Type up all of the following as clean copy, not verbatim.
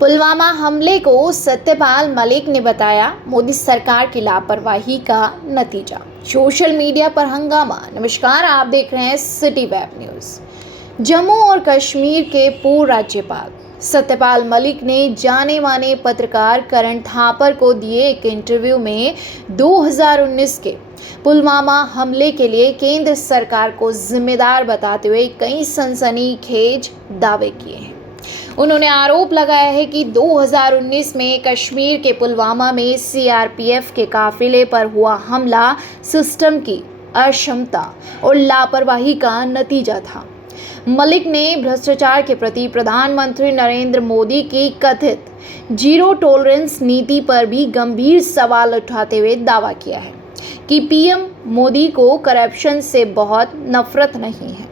पुलवामा हमले को सत्यपाल मलिक ने बताया मोदी सरकार की लापरवाही का नतीजा। सोशल मीडिया पर हंगामा। नमस्कार, आप देख रहे हैं सिटी वेब न्यूज़। जम्मू और कश्मीर के पूर्व राज्यपाल सत्यपाल मलिक ने जाने माने पत्रकार करण थापर को दिए एक इंटरव्यू में 2019 के पुलवामा हमले के लिए केंद्र सरकार को जिम्मेदार बताते हुए कई सनसनीखेज दावे किए हैं। उन्होंने आरोप लगाया है कि 2019 में कश्मीर के पुलवामा में सीआरपीएफ के काफिले पर हुआ हमला सिस्टम की अक्षमता और लापरवाही का नतीजा था। मलिक ने भ्रष्टाचार के प्रति प्रधानमंत्री नरेंद्र मोदी की कथित जीरो टॉलरेंस नीति पर भी गंभीर सवाल उठाते हुए दावा किया है कि पीएम मोदी को करप्शन से बहुत नफरत नहीं है।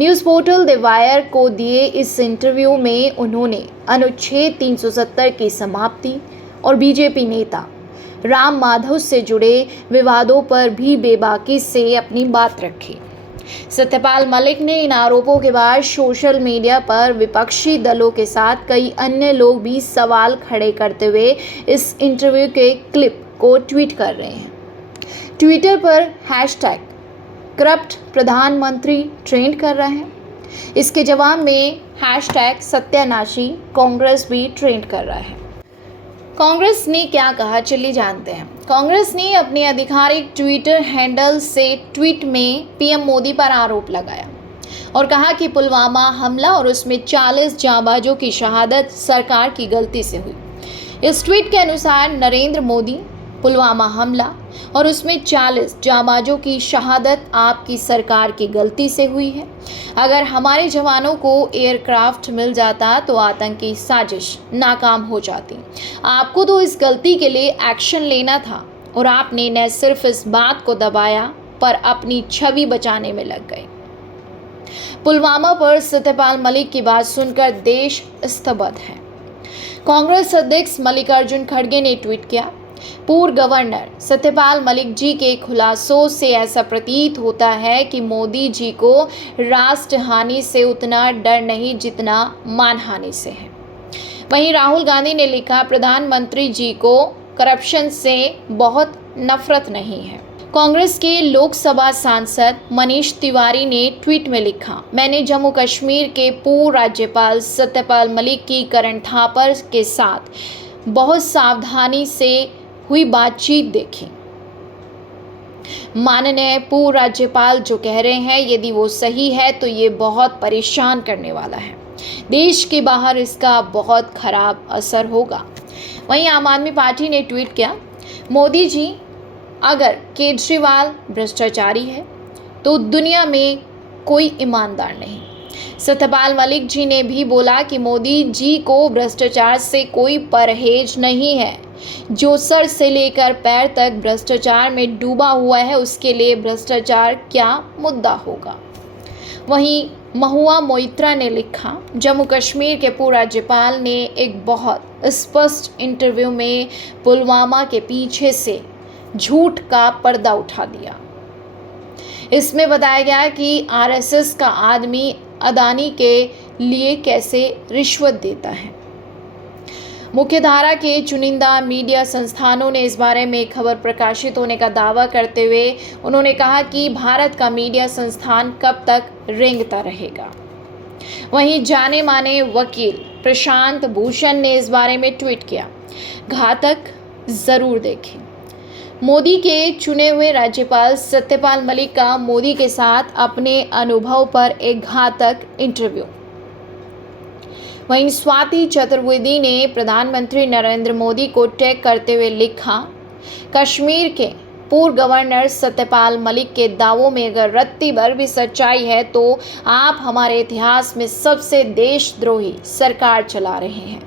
न्यूज़ पोर्टल द वायर को दिए इस इंटरव्यू में उन्होंने अनुच्छेद 370 की समाप्ति और बीजेपी नेता राम माधव से जुड़े विवादों पर भी बेबाकी से अपनी बात रखी। सत्यपाल मलिक ने इन आरोपों के बाद सोशल मीडिया पर विपक्षी दलों के साथ कई अन्य लोग भी सवाल खड़े करते हुए इस इंटरव्यू के क्लिप को ट्वीट कर रहे हैं। ट्विटर पर हैशटैग करप्ट प्रधानमंत्री ट्रेंड कर रहे हैं। इसके जवाब में हैशटैग सत्यानाशी कांग्रेस भी ट्रेंड कर रहा है। कांग्रेस ने क्या कहा, चलिए जानते हैं। कांग्रेस ने अपने आधिकारिक ट्विटर हैंडल से ट्वीट में पीएम मोदी पर आरोप लगाया और कहा कि पुलवामा हमला और उसमें 40 जांबाजों की शहादत सरकार की गलती से हुई। इस ट्वीट के अनुसार नरेंद्र मोदी, पुलवामा हमला और उसमें 40 जांबाजों की शहादत आपकी सरकार की गलती से हुई है। अगर हमारे जवानों को एयरक्राफ्ट मिल जाता तो आतंकी साजिश नाकाम हो जाती। आपको तो इस गलती के लिए एक्शन लेना था और आपने न सिर्फ इस बात को दबाया पर अपनी छवि बचाने में लग गए। पुलवामा पर सत्यपाल मलिक की बात सुनकर देश स्तब्ध है। कांग्रेस अध्यक्ष मल्लिकार्जुन खड़गे ने ट्वीट किया, पूर्व गवर्नर सत्यपाल मलिक जी के खुलासों से ऐसा प्रतीत होता है कि मोदी जी को राष्ट्र हानि से उतना डर नहीं जितना मानहानि से है। वहीं राहुल गांधी ने लिखा, प्रधानमंत्री जी को करप्शन से बहुत नफरत नहीं है। कांग्रेस के लोकसभा सांसद मनीष तिवारी ने ट्वीट में लिखा, मैंने जम्मू कश्मीर के पूर्व राज्यपाल सत्यपाल मलिक की करण थापर के साथ बहुत सावधानी से हुई बातचीत देखी। माननीय पूर्व राज्यपाल जो कह रहे हैं यदि वो सही है तो ये बहुत परेशान करने वाला है। देश के बाहर इसका बहुत खराब असर होगा। वहीं आम आदमी पार्टी ने ट्वीट किया, मोदी जी अगर केजरीवाल भ्रष्टाचारी है तो दुनिया में कोई ईमानदार नहीं। सत्यपाल मलिक जी ने भी बोला कि मोदी जी को भ्रष्टाचार से कोई परहेज नहीं है। जो सर से लेकर पैर तक भ्रष्टाचार में डूबा हुआ है उसके लिए भ्रष्टाचार क्या मुद्दा होगा। वहीं महुआ मोइत्रा ने लिखा, जम्मू कश्मीर के पूर्व राज्यपाल ने एक बहुत स्पष्ट इंटरव्यू में पुलवामा के पीछे से झूठ का पर्दा उठा दिया। इसमें बताया गया कि आरएसएस का आदमी अदानी के लिए कैसे रिश्वत देता है। मुख्यधारा के चुनिंदा मीडिया संस्थानों ने इस बारे में खबर प्रकाशित होने का दावा करते हुए उन्होंने कहा कि भारत का मीडिया संस्थान कब तक रेंगता रहेगा। वहीं जाने माने वकील प्रशांत भूषण ने इस बारे में ट्वीट किया, घातक जरूर देखें। मोदी के चुने हुए राज्यपाल सत्यपाल मलिक का मोदी के साथ अपने अनुभव पर एक घातक इंटरव्यू। वहीं स्वाति चतुर्वेदी ने प्रधानमंत्री नरेंद्र मोदी को टैग करते हुए लिखा, कश्मीर के पूर्व गवर्नर सत्यपाल मलिक के दावों में अगर रत्ती भर भी सच्चाई है तो आप हमारे इतिहास में सबसे देशद्रोही सरकार चला रहे हैं।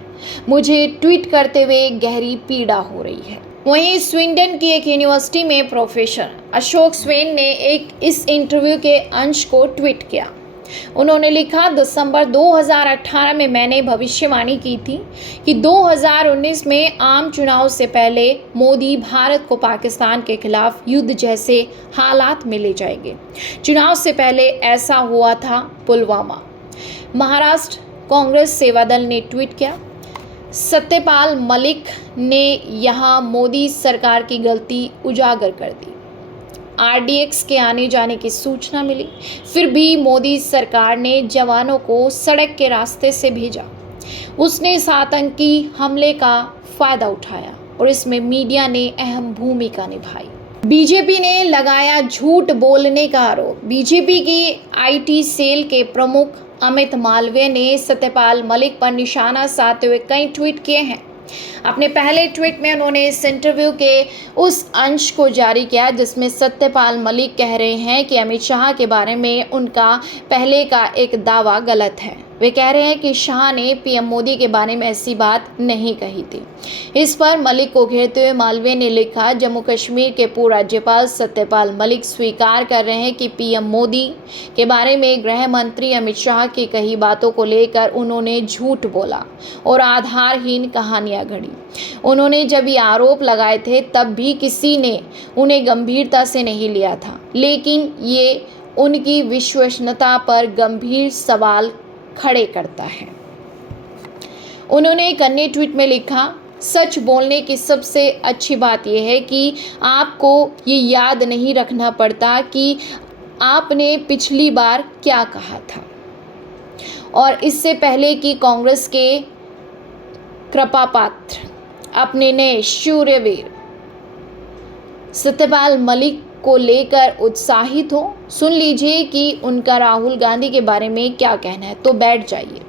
मुझे ट्वीट करते हुए गहरी पीड़ा हो रही है। वहीं स्वीडन की एक यूनिवर्सिटी में प्रोफेसर अशोक स्वेन ने इस इंटरव्यू के अंश को ट्वीट किया। उन्होंने लिखा, दिसंबर 2018 में मैंने भविष्यवाणी की थी कि 2019 में आम चुनाव से पहले मोदी भारत को पाकिस्तान के खिलाफ युद्ध जैसे हालात में ले जाएंगे। चुनाव से पहले ऐसा हुआ था पुलवामा। महाराष्ट्र कांग्रेस सेवा दल ने ट्वीट किया, सत्यपाल मलिक ने यहां मोदी सरकार की गलती उजागर कर दी। आरडीएक्स के आने जाने की सूचना मिली, फिर भी मोदी सरकार ने जवानों को सड़क के रास्ते से भेजा। उसने इस आतंकी हमले का फायदा उठाया और इसमें मीडिया ने अहम भूमिका निभाई। बीजेपी ने लगाया झूठ बोलने का आरोप। बीजेपी की आईटी सेल के प्रमुख अमित मालवीय ने सत्यपाल मलिक पर निशाना साधते हुए कई ट्वीट किए हैं। अपने पहले ट्वीट में उन्होंने इस इंटरव्यू के उस अंश को जारी किया जिसमें सत्यपाल मलिक कह रहे हैं कि अमित शाह के बारे में उनका पहले का एक दावा गलत है। वे कह रहे हैं कि शाह ने पीएम मोदी के बारे में ऐसी बात नहीं कही थी। इस पर मलिक को घेरते हुए मालवीय ने लिखा, जम्मू कश्मीर के पूर्व राज्यपाल सत्यपाल मलिक स्वीकार कर रहे हैं कि पीएम मोदी के बारे में गृह मंत्री अमित शाह की कही बातों को लेकर उन्होंने झूठ बोला और आधारहीन कहानियां गढ़ी। उन्होंने जब ये आरोप लगाए थे तब भी किसी ने उन्हें गंभीरता से नहीं लिया था, लेकिन ये उनकी विश्वसनीयता पर गंभीर सवाल खड़े करता है। उन्होंने एक अन्य ट्वीट में लिखा, सच बोलने की सबसे अच्छी बात यह है कि आपको ये याद नहीं रखना पड़ता कि आपने पिछली बार क्या कहा था। और इससे पहले कि कांग्रेस के कृपा पात्र अपने नए शूरवीर सत्यपाल मलिक को लेकर उत्साहित हो, सुन लीजिए कि उनका राहुल गांधी के बारे में क्या कहना है, तो बैठ जाइए।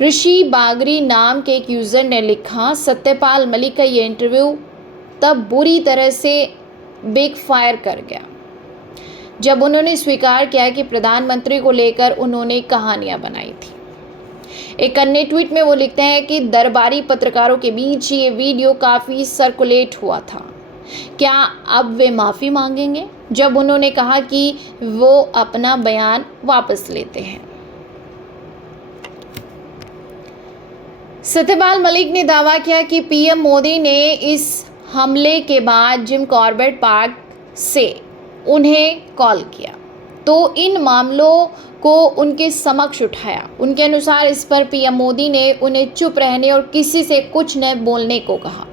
ऋषि बागरी नाम के एक यूज़र ने लिखा, सत्यपाल मलिक का ये इंटरव्यू तब बुरी तरह से बैकफायर कर गया जब उन्होंने स्वीकार किया कि प्रधानमंत्री को लेकर उन्होंने कहानियां बनाई थी। एक अन्य ट्वीट में वो लिखते हैं कि दरबारी पत्रकारों के बीच ये वीडियो काफ़ी सर्कुलेट हुआ था। क्या अब वे माफ़ी मांगेंगे? जब उन्होंने कहा कि वो अपना बयान वापस लेते हैं। सत्यपाल मलिक ने दावा किया कि पीएम मोदी ने इस हमले के बाद जिम कॉर्बेट पार्क से उन्हें कॉल किया तो इन मामलों को उनके समक्ष उठाया। उनके अनुसार इस पर पीएम मोदी ने उन्हें चुप रहने और किसी से कुछ न बोलने को कहा।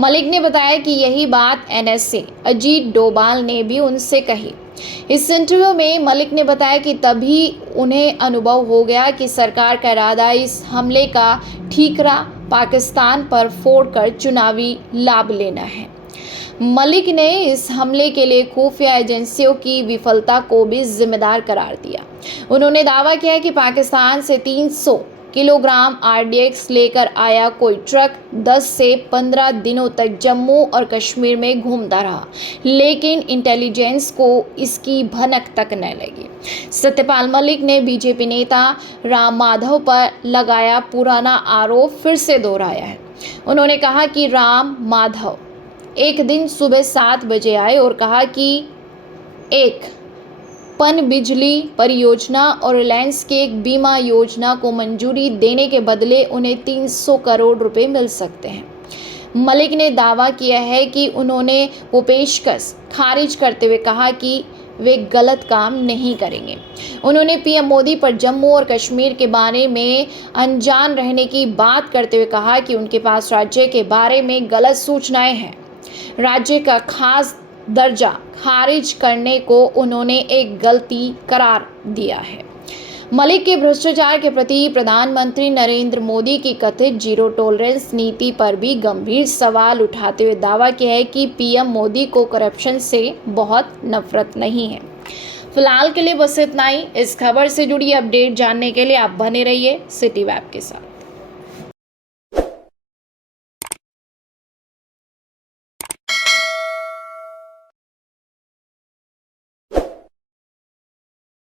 मलिक ने बताया कि यही बात एनएसए अजीत डोभाल ने भी उनसे कही। इस इंटरव्यू में मलिक ने बताया कि तभी उन्हें अनुभव हो गया कि सरकार का इरादा इस हमले का ठीकरा पाकिस्तान पर फोड़कर चुनावी लाभ लेना है। मलिक ने इस हमले के लिए खुफिया एजेंसियों की विफलता को भी जिम्मेदार करार दिया। उन्होंने दावा किया कि पाकिस्तान से 300 किलोग्राम आरडीएक्स लेकर आया कोई ट्रक 10 से 15 दिनों तक जम्मू और कश्मीर में घूमता रहा, लेकिन इंटेलिजेंस को इसकी भनक तक न लगी। सत्यपाल मलिक ने बीजेपी नेता राम माधव पर लगाया पुराना आरोप फिर से दोहराया है। उन्होंने कहा कि राम माधव एक दिन सुबह 7 बजे आए और कहा कि एक पन बिजली परियोजना और रिलायंस के एक बीमा योजना को मंजूरी देने के बदले उन्हें 300 करोड़ रुपए मिल सकते हैं। मलिक ने दावा किया है कि उन्होंने वो पेशकश खारिज करते हुए कहा कि वे गलत काम नहीं करेंगे। उन्होंने पीएम मोदी पर जम्मू और कश्मीर के बारे में अनजान रहने की बात करते हुए कहा कि उनके पास राज्य के बारे में गलत सूचनाएं हैं। राज्य का खास दर्जा खारिज करने को उन्होंने एक गलती करार दिया है। मलिक के भ्रष्टाचार के प्रति प्रधानमंत्री नरेंद्र मोदी की कथित जीरो टॉलरेंस नीति पर भी गंभीर सवाल उठाते हुए दावा किया है कि पीएम मोदी को करप्शन से बहुत नफरत नहीं है। फिलहाल के लिए बस इतना ही। इस खबर से जुड़ी अपडेट जानने के लिए आप बने रहिए सिटी वेब के साथ।